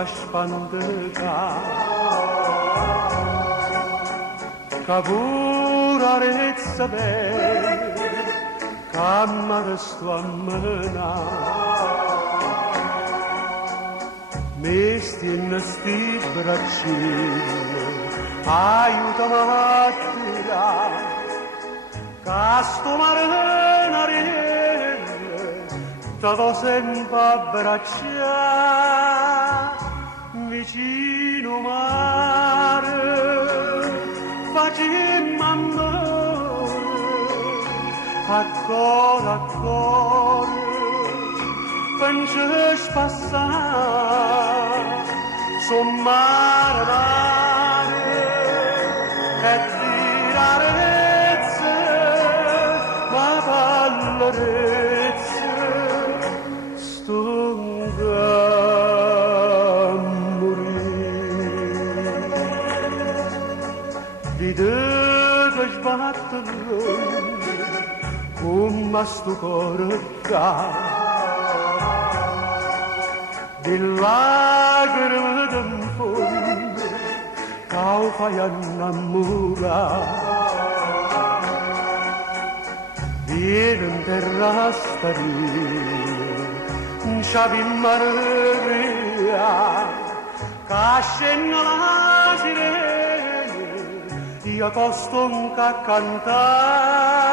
fa spandere che pure arezza bella che mi sto a mi stiene sti braccine aiutami a tirare che sto mare te lo sempre abbracciare vicino mare facemmo amore a cuore pensi spassare son mare e tirarezze ma vallerezze stunga a morire vedete sbattere come sto cuore di lacrime d'un fondo che fai innamorare viene in terra starire un sciavi Maria che scende la sirena io costo un cantare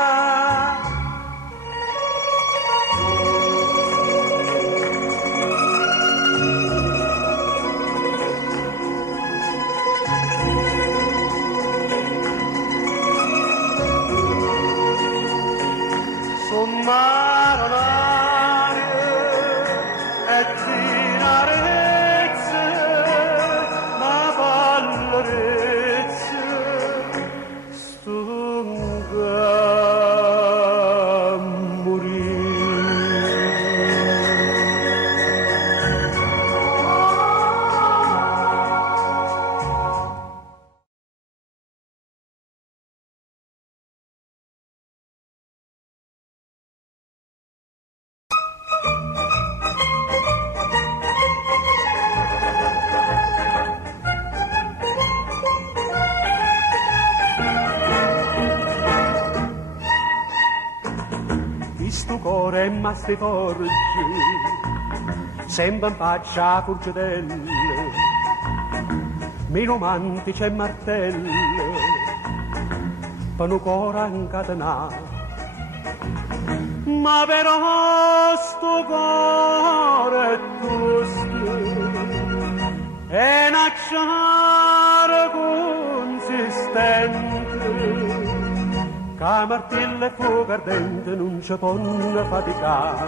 maronare e tirarezze ma vallerezze stunga a morire sto cuore è maste forge sembra in faccia forgetelle meno mantice e martelle per un cuore incatenato ma però sto cuore è tosto è un acciaio consistente che martello e fuoco ardente non ci possono faticare.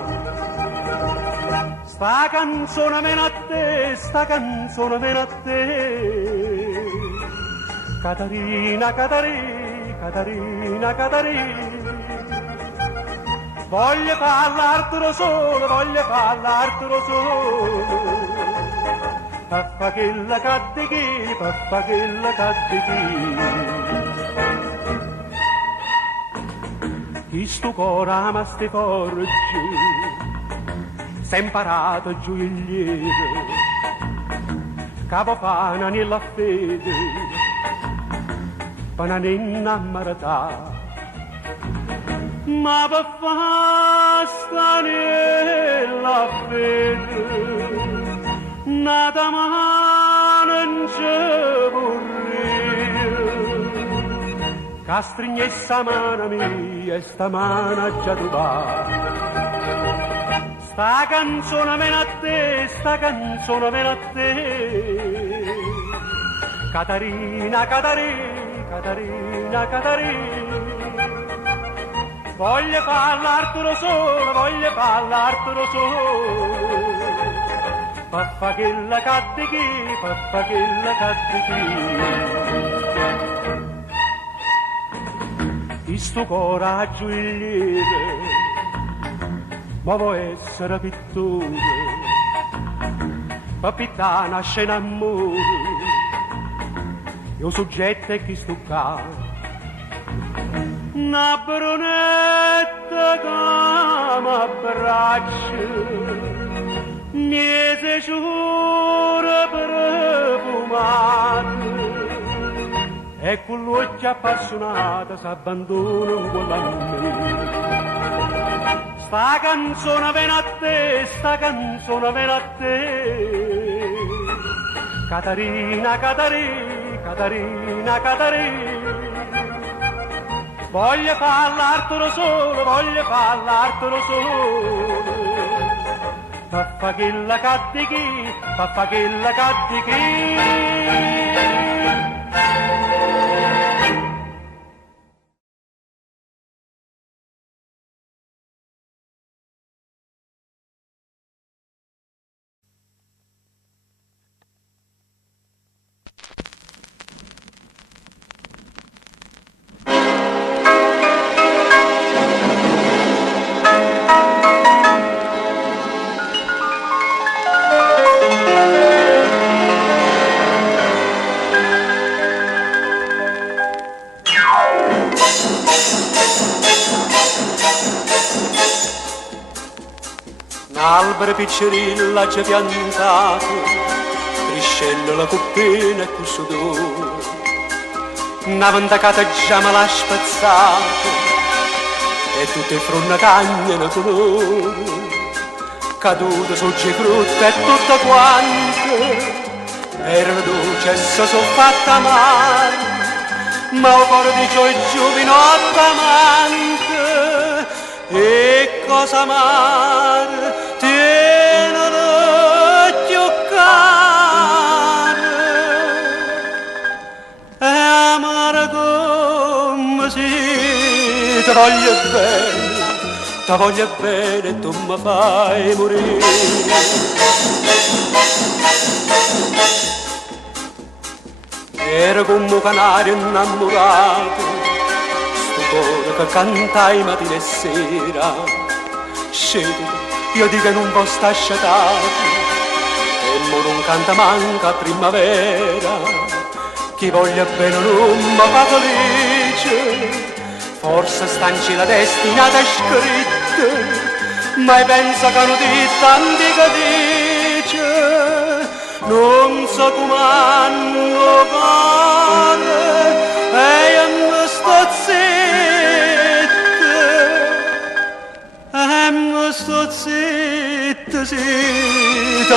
Sta canzone viene a te, sta canzone viene a te. Catarina, Catarina, Catarina, Catarina. Voglio parlartelo solo, voglio parlartelo solo. Papà che la cadde papà che la cadde chi sto cuore ama ste forge s'è imparato gioielliere capo fana nella fede per non innamorata ma per fasta nella fede nata mano non c'è che strignessa mano mia e sta mano già trovata sta canzone viene a te sta canzone viene a te Catarina, Catarina, Catarina, Catarina voglio parlartelo solo voglio parlartelo solo papà che la cadde chi papà che la cadde chi sto coraggio il ma vuoi essere pittore papità nasce in amore io soggetto e chi sto qua una brunetta che m'abbraccia mi se giura amato e con l'occhio appassionato s'abbandona con la me. Sta canzone viene a te, sta canzone viene a te. Catarina, Catarina, Catarina, Catarina. Voglio parlartelo solo, voglio parlartelo solo. Paffa che la cattichi, paffa che la cattichi. Albero piccerilla c'è piantato, crescendo la coppina e questo d'oro. Una ventacata già me l'ha spezzato e tutte le fronte cagnano colore. Caduto sogge frutta e tutto quanto, erano dolci e si sono fatta male, ma il cuore di ciò giovinotta amante, e cosa amare tiene l'occhio caro, e amare come si ti voglio bene e tu mi fai morire. Ero come un canario innamorato, sto cuore che cantai mattina e sera. Scendi, io dico che non posso stare sciatato, e mo non canta manca a primavera. Chi voglia bene non mi fa felice, forse stanci la destinata è scritta, ma pensa che non di tanti che dice. Non so come hanno cuore e io mi sto zitta, e mi sto zitta, sì, ti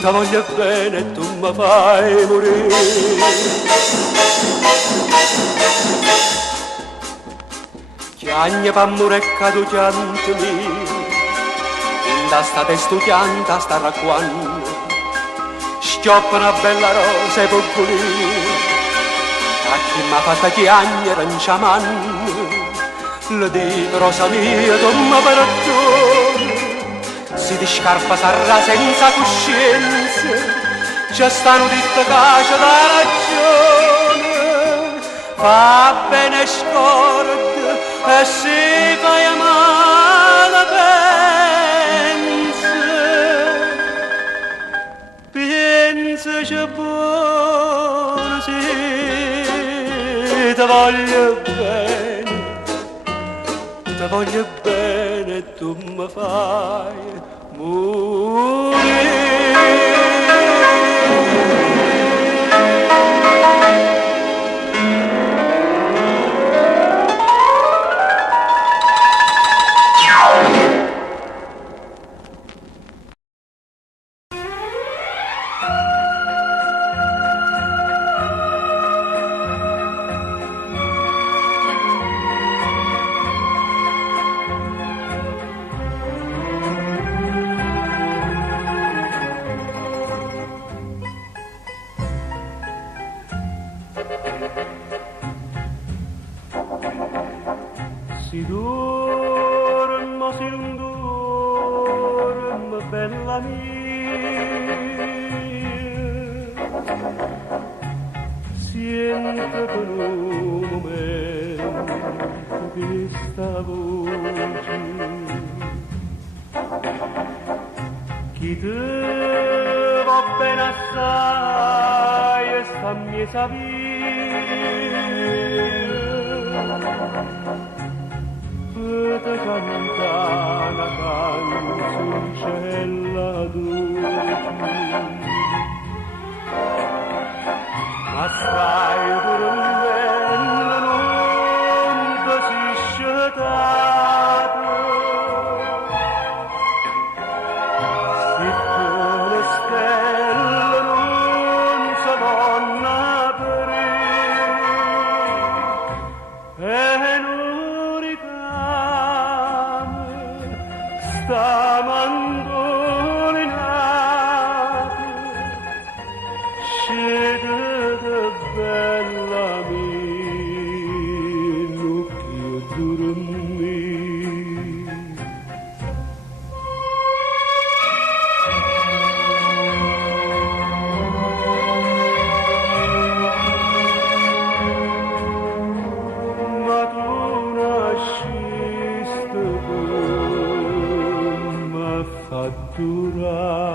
voglio bene e tu mi fai morire. Chiagna p'amore e cado chianto mio, da sta testuchianta sta racquando, schioppa una bella rosa e popolino, a chi m'ha fatta chiagna aranciamanno, le dico rosa mia tu mi perdoni, si ti scarpa sarà senza coscienza, ci stanno tutte case da ragione, fa bene scorda e si fai amare pensa c'è buono, sì, ti voglio bene e tu mi fai morire. Si dormo, si non dormo, bella mia, siento per un momento questa voce, chi te va bene assai e sta mia sapere, te canta una canzoncella dolce, ma stai dormendo, non ti si sciatato, se tu le stelle non si donna per e non ricame sta mandolinata, scende de bella mia, l'occhio dormì. Ma tu nasciste con m'ha fatto durare.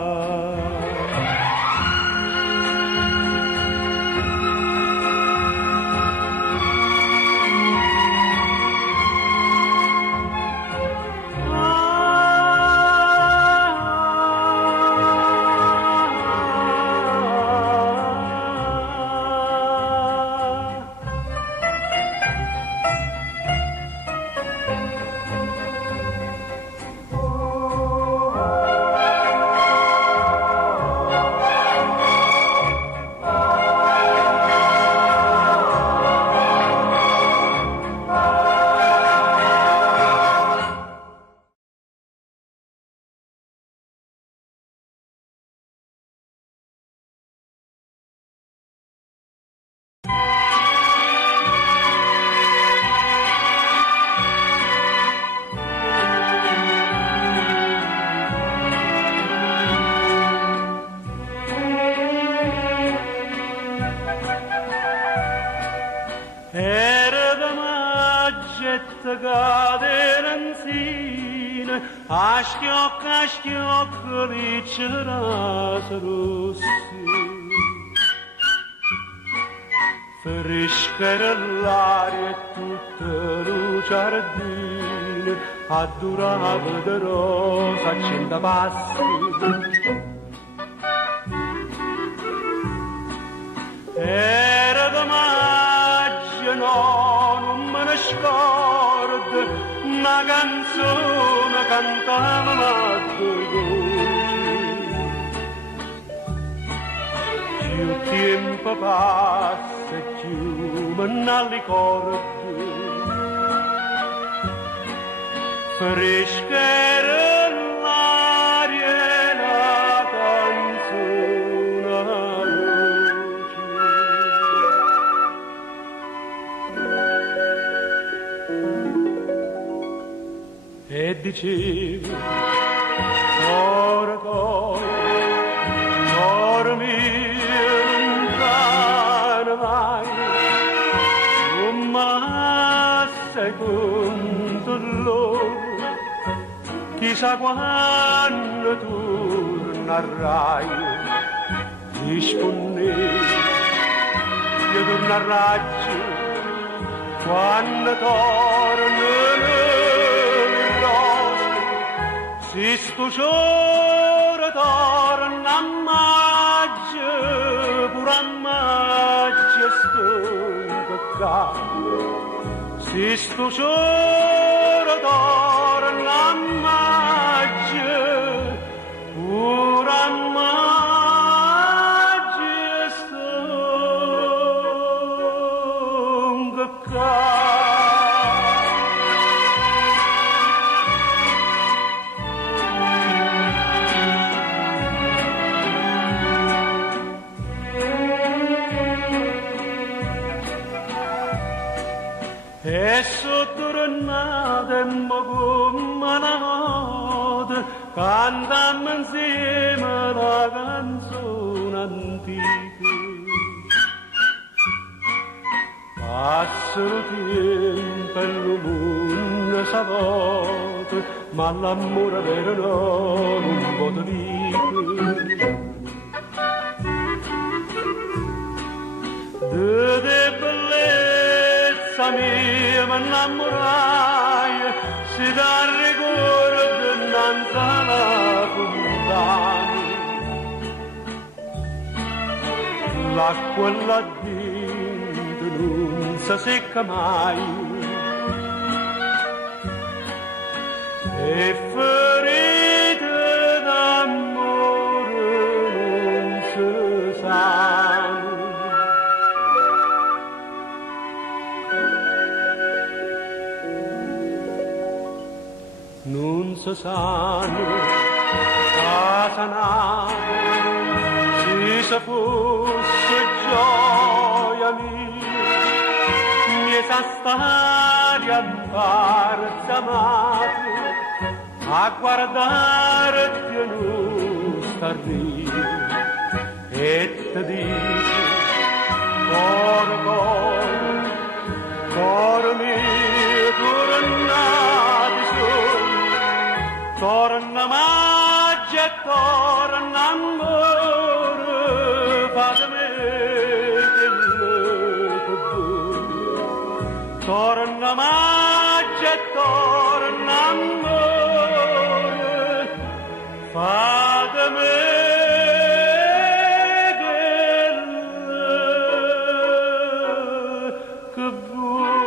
Era da maggetta caderanzina, a schiocco liccerase rossi. Fresca era l'aria e tutta luce giardina, addurava de rosa a 100 passi. Era da maggio, no, non me ne scordo, una canzone cantava a due voci. Più tempo passa e più me ne ricordo, fresca era l'aria e la canzone a voce. E dicevo, cuore mio, lontano vai, ma sei conto loro, chissà quando tornerai, rispondevo, io tornerai, quando tornerò. Si sto giorno torna a maggio, pure a maggio sto peccato. Si sto giorno torna a maggio, pure a maggio sto peccato. E sotto tornate come una notte cantammo insieme la canzone antica. Passano tempo e il mondo s'avvolta, ma l'amore vero no, non può dire. De bellezza mia mi innamorai, si dà rigore dinanzi alla fontana. l'acqua là dentro non si secca mai e ferite d'amore non si sanno. Non si sanno a sanare se fosse gioia mia, mi sa stare a barzamare, a guardarti e non star via, e ti dice, cor mio, tornate su, torna magia e torna amore, fatemi quello che vuoi. Torna magia e torna amore, fatemi quello che vuoi.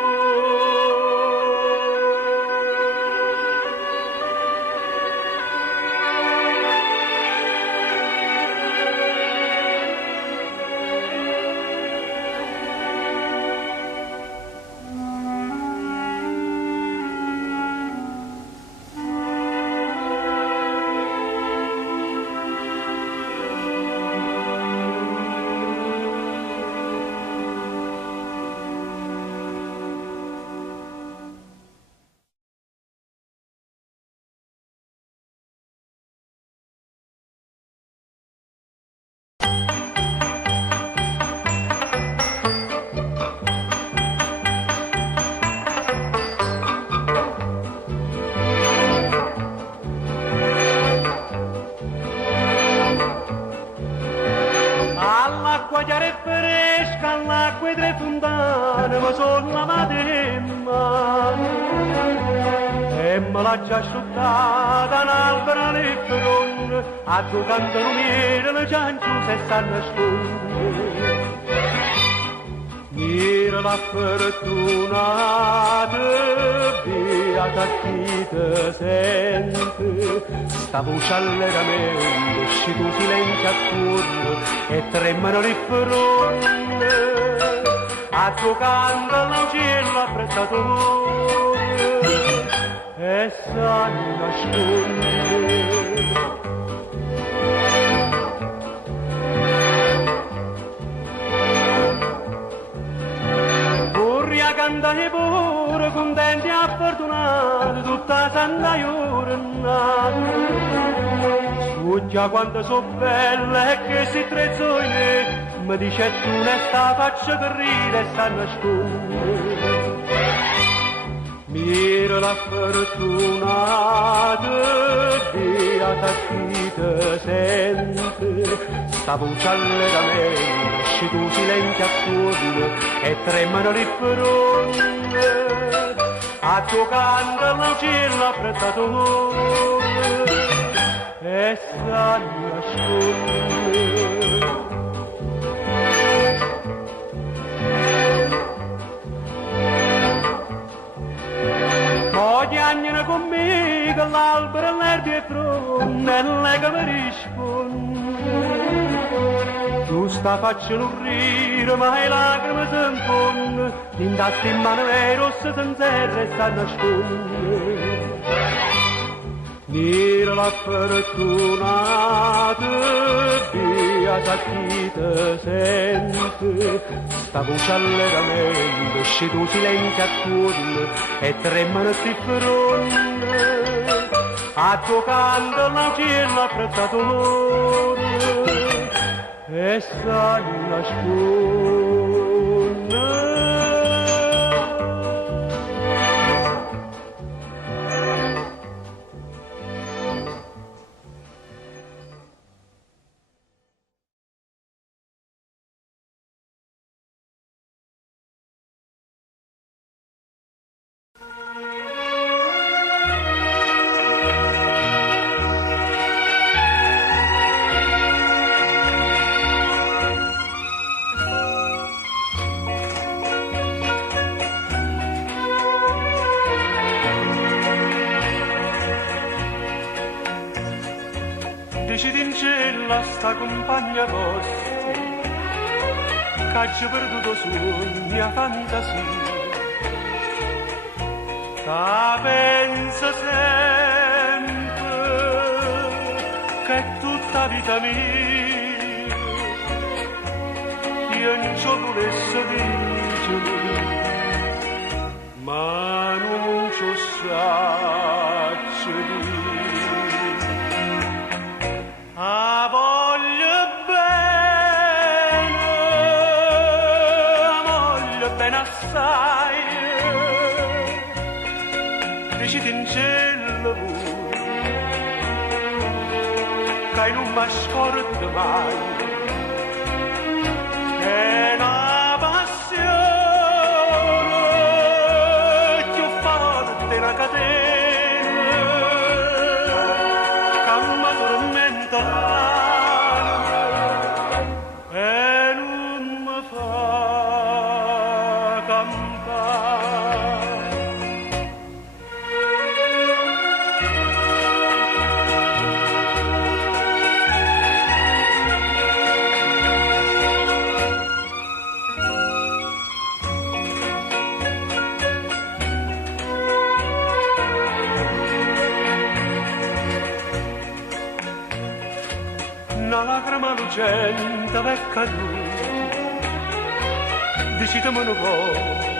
All'acqua chiara e fresca, all'acqua e tre fontane, ma sono la mademma. E me l'ha già asciuttata un albero nel fronte, a due cantano miele, le ciancio se stanno nascondere. Mira la fortunata, beata chi te sente, sta voce allegramente, esci tu silenzio attorno e tremano le fronte, a tuo canto l'uccello apprezzatore e sanno nascondere. Cantare pure, contenti e fortunati, tutta santa giornata. Suggia quanto so belle e che si trezzo in me, mi dice tu ne sta faccia che ride e sta nascondere. Mira la fortunata, beata chi te sente, sta voce allegramente, esci tu silenzio attorno e tremano le fronte, a tuo canto l'uccello apprezzatore e sa nascondere. Oggi agnano con me che l'albero e l'erba è fronte e le cameriscono. Tu sta facendo rire ma le lacrime si infondono, in tasca in mano le rosse senza e sta nascondere. Mira la fortunata, beata chi te sente, sta voce allegramente, esci tu silenzio attorno e tremano sti fronte, a tuo canto l'uccello apprezzatore e sa nascondere. sta compagna vostra che ci perduto su mia fantasia che pensa sempre che è tutta vita mia io non ci volesse dire ma non ci saccio dire a voglio bene assai dici in cielo che non mi scordo mai è una passione che ho fatto una catena che mi tormenta l'anima e non mi fa campare. Una lacrima lucente è caduta, decidimi un po'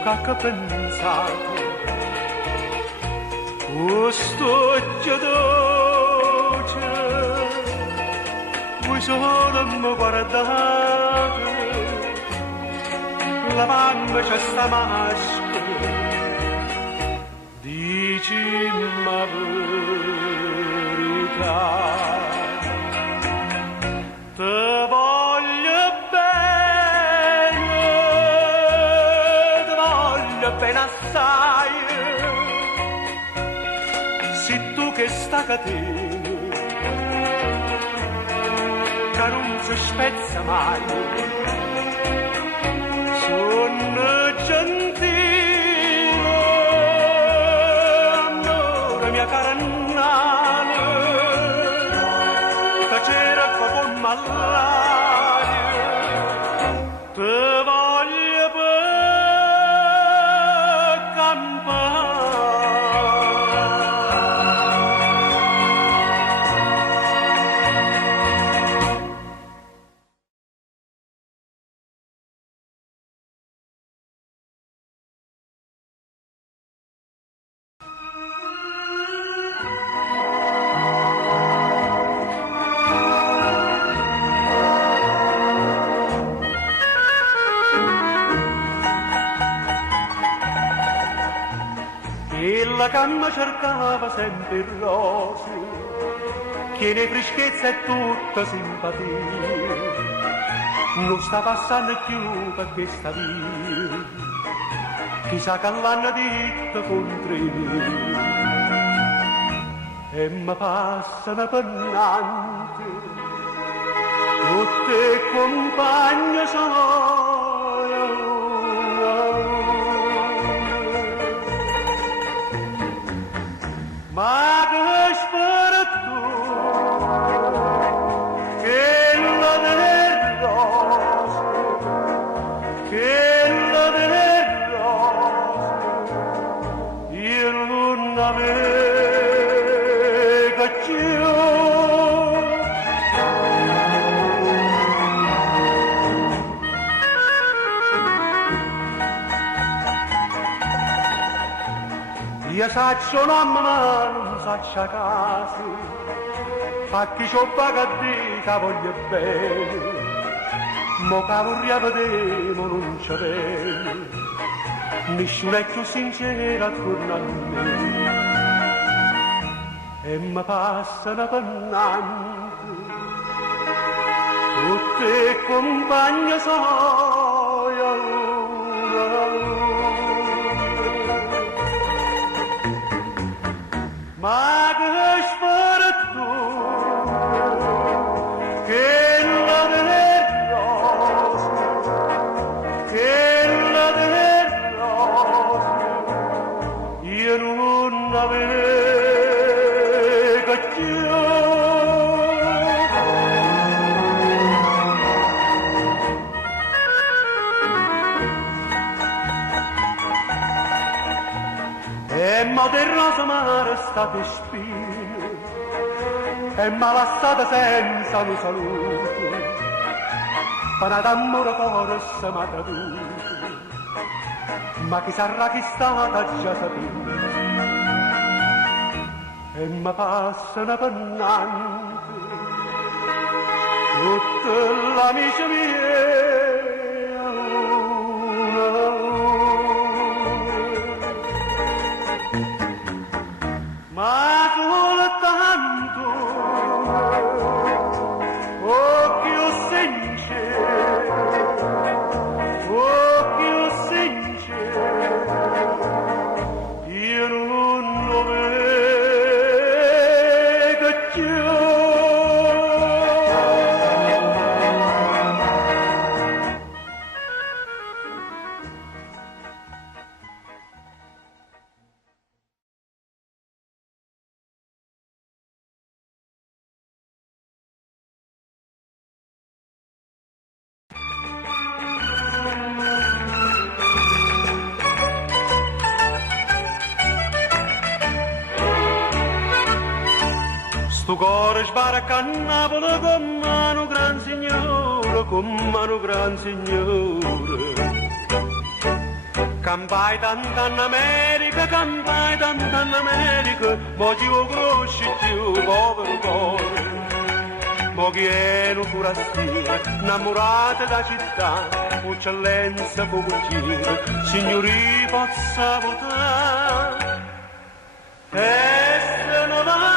che ha pensato. Questo occhio dolce, voi solo mi guardate, la mamma c'è sta maschera, dicimi la verità. Te voglio bene assai, se tu che sta catena, che non si spezza mai, sono gentile, amore mia cara nana, che c'era con malaria, te voglio per campare. La gamma cercava sempre il roseo, che ne freschezza e tutta simpatia, non sta passando più per questa via, chissà che l'hanno detto contro me, e mi passano pennante, tutte compagne sono. Ma che spirito che la del rosso, che la del rosso, io non avevo più. Io saccio mamma ma non saccio casa, fa chi c'ho paga di che voglio bene, mo che vorrei vedere ma non c'è bene, nessuno è più sincero attorno a me, e mi passano pennante, tutte compagne sono. Ma che spirito che la del rosso, che la del rosso, io non avevo più. e mo del rosa mare state spine e m'ha lasciata senza un saluto, pana d'amore forse m'ha traduto, ma chi sarà chi stata già saputo, e mi passa una pennante tutta l'amica mia una a una. Ma soltanto occhio sincero, io non lo vedo più. Sto cuore sbarca a Napoli con mano gran signore, con mano gran signore. Campai tanta in America, campai tanta in America, mo ci lo conosci più, povero cuore. Mo chi è un forastiero, innamorato da città, eccellenza fuocucciere, signori possa votare. E se non va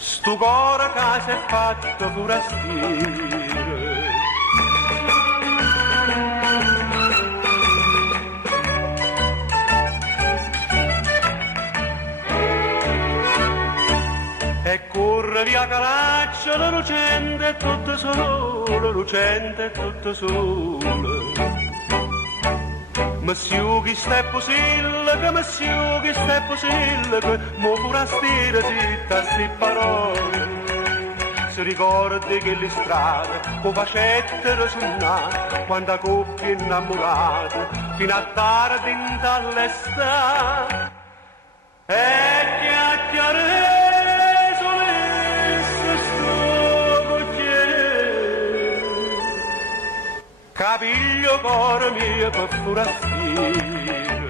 sto cuore che si è fatto forastiero. E corre via Caraccia, la lucente è tutta sola, lucente è tutta sola. Monsieur chi sta possibile, che monsieur chi sta possibile, che mo forastiero zitta sti parole. Si ricorda che le strade, con facettero suonare, quando a coppie innamorate, fino a tardi in dall'estate. E chiacchiere capiglio cuore mio per forastiero.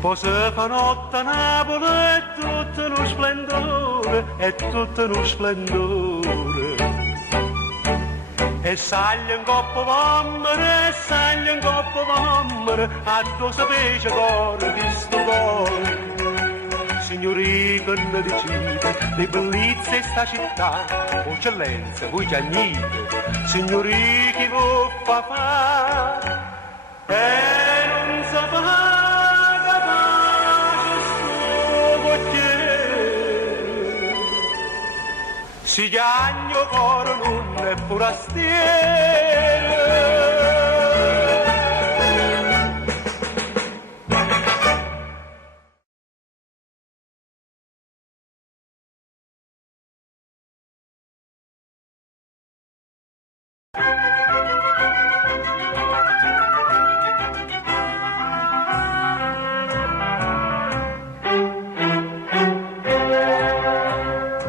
Poi si fa notte a Napoli è tutto uno splendore, è tutto uno splendore. E saglia in coppa mammere, e saglia in coppa mammere, a tu sapesce cuore di sto cuore. Signori che ne decide, le bellezze sta città, eccellenza, voi giagnite, signori chi vuol fa fare, e non sa paga pace sto cocchiere, si chiagno cuore non è forastiero.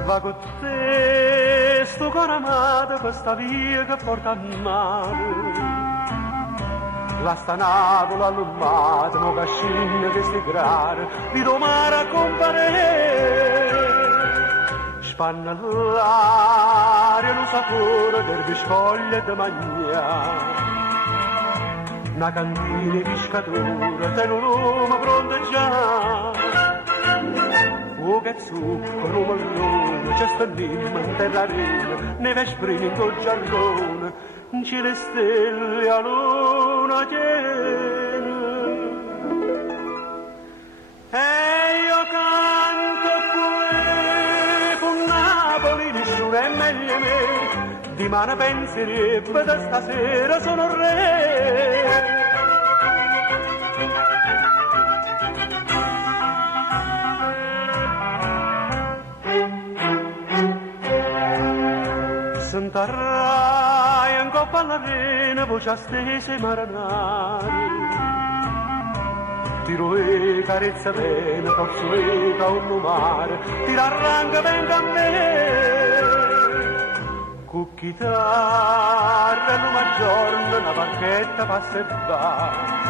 Va con te, sto cuore amato, questa via che porta a mare. La sta Napoli all'umato, mo cascina che si grare, di domare a compare. Spanna l'aria, lo sapore del biscoglio e di mangiare. Una cantina di pescatura, te un uomo pronto già. Fuoco e zucchero, marrone, c'è sta lima in terrarina, ne vesprini in col giarrone, c'è le stelle a luna piena. E io canto qui, con Napoli nessuno è meglio me, di mano penserebbe da stasera sono re. Tarrai in coppa all'arena, voce stese maranare. Tiro e carezza bene, forzo e un mare, tira arranca venga a me. Con chitarra in una giorno, una barchetta passa e va.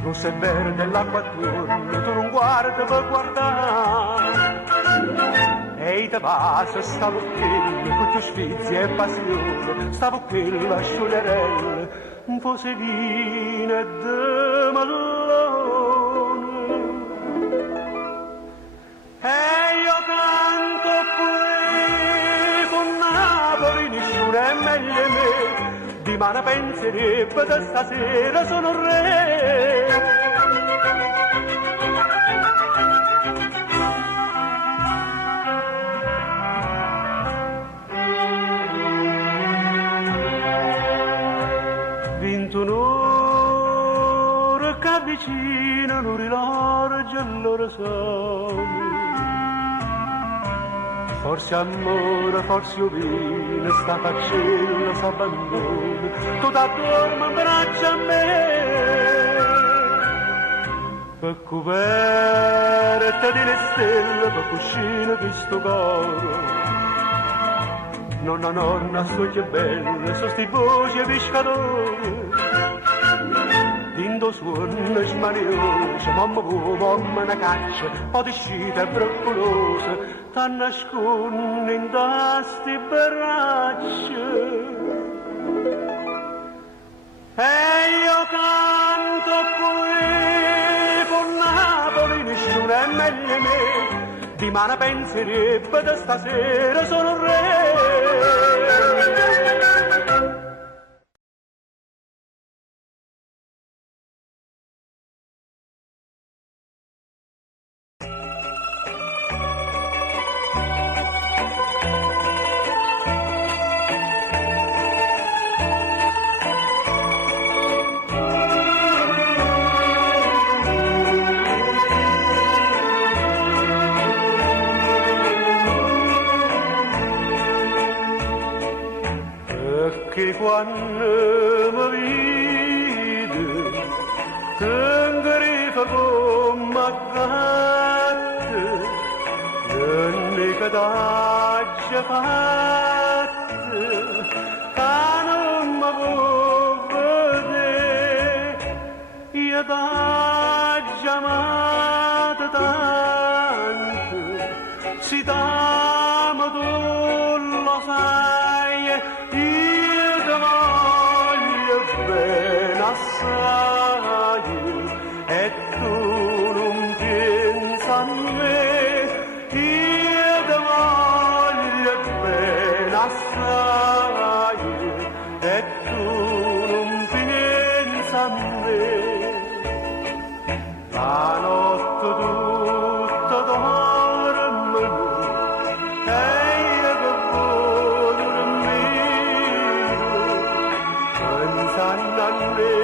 Rossa e verde l'acqua attorno, tu non guardi per guardare. Ehi te passa, stavo qui, con tuoi sfizi e passione, stavo qui la scioglierella, un po' sedina de mallone. E io canto qui, con Napoli nessuno è meglio di me, di mano penserebbe da stasera sono re. Un'ora che avvicina, non rilarga allora sono. Forse amore, forse ovino, sta faccenda s'abbandona, tu t'addorma in braccio a me. Per coperte di le stelle, per cuscine di sto coro. Nonna, so che belle, so sti voci e pescatori. Dindo suona smaniosa, mamma una caccia, poi di scita broccolosa, ti nasconde in sti braccia. E io canto qui, con Napoli nessuno è meglio di me, di mano penserebbe da stasera sono re. Che quando mi vede, che grifa come a gatte, l'unica d'aggia fatte, che non mi può vedere, io t'aggia amata tanto, si t'amo tu lo sai, assai, e tu non pensa a me, io ti voglio bene assai, e tu non pensa a me. La notte tutta dorme, e io che voglio dormire, pensando a me.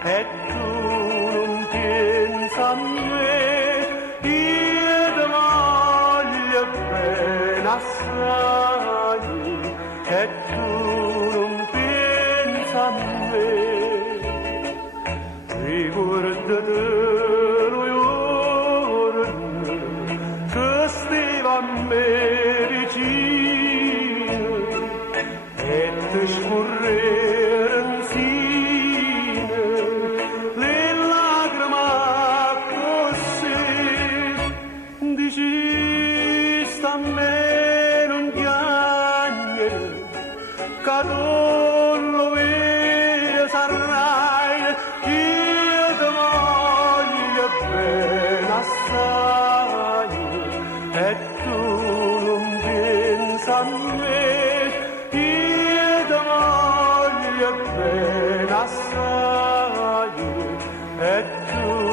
E tu non pensa a me, io ti voglio bene assai, e tu non pensa a me. Ricordate lo giorno che stava a me vicino e ti scorreva insieme le lacrime così, dici sta a me non piangere, che non lo vedi sarai, io ti voglio bene assai, e tu non pensa a me, io ti voglio bene assai, e tu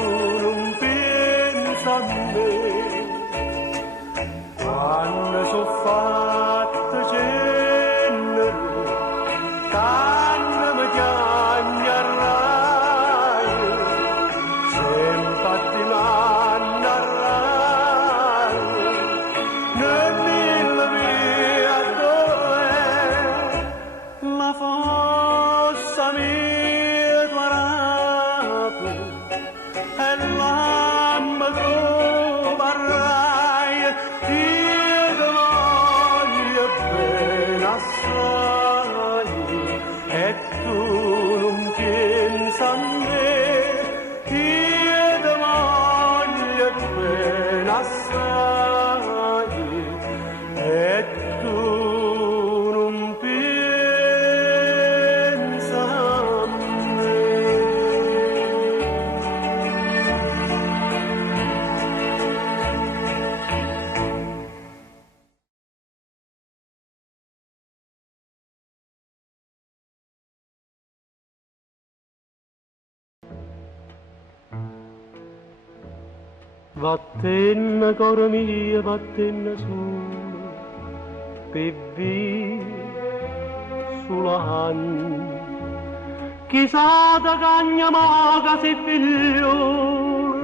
Vattene cor mia, vattene su, per via sulla hanno. Chissà da cagna moca si figlione,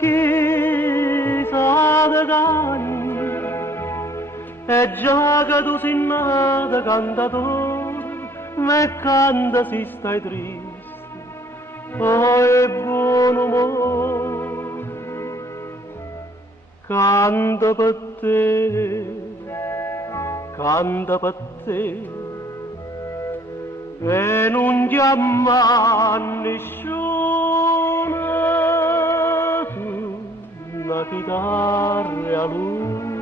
chissà da cagna, e già che tu sei nata cantatore, me canta si stai triste, oh è buon umore. Canta per te, e non chiama nessuno, tu una chitarra a lui.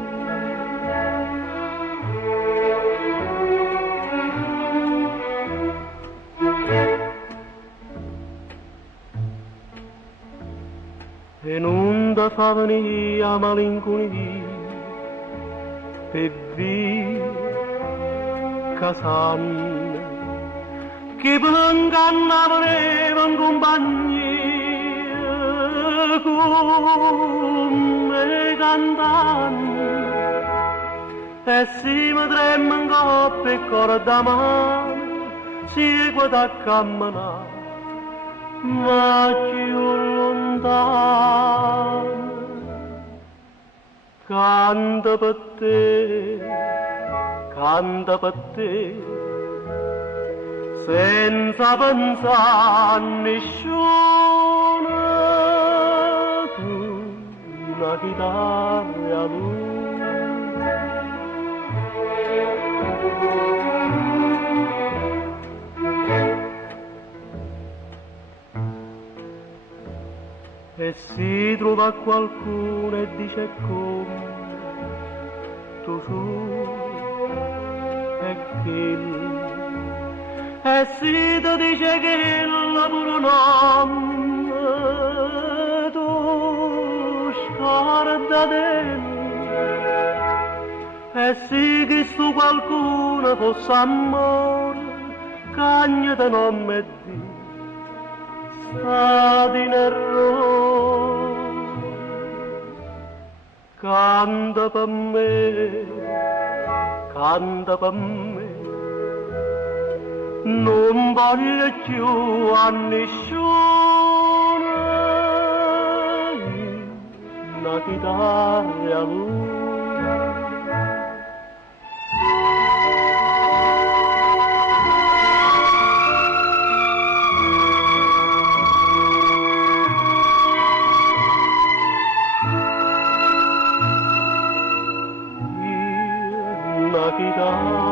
E non da fa venire a malinconia, per via casanna, che venganna voleva in compagnia, come cantando, e si mi trema in coppa e cuore da mano, si guarda a camminare, ma più lontano. Canta per te, senza pensare a nessuno, tu una chitarra a lui. E si trova qualcuno e dice come tu su e quello, e si ti dice che il puro nome tu scordatello, e si che su qualcuno fosse amore, cagna te non metti stati in errore. Canta per me, non voglio più a nessuno, una chitarra a lui. Una chitarra